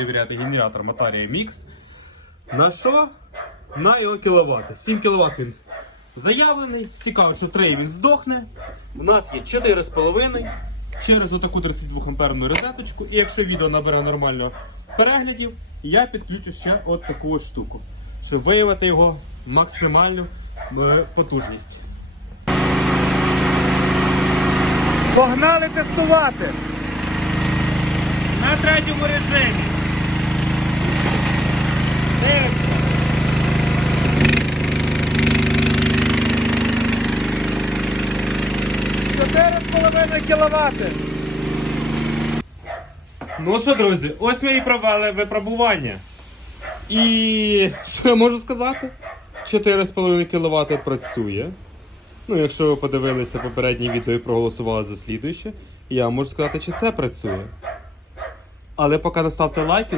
Перевіряти генератор Motaria Mix. На що? На його кіловати. 7 кВт він заявлений. Всі кажуть, що 3 він здохне. У нас є 4,5 через отаку 32 амперну розеточку. І якщо відео набере нормально переглядів, я підключу ще от таку от штуку, щоб виявити його максимальну е, потужність. Погнали тестувати! На третьому режимі. Дивимося. Чотири з половиною кіловати. Ну що, друзі, ось ми і провели випробування. І що я можу сказати? 4,5 кВт працює. Ну, якщо ви подивилися попереднє відео і проголосували за слідуюче, я можу сказати, чи це працює. Але поки не ставте лайки,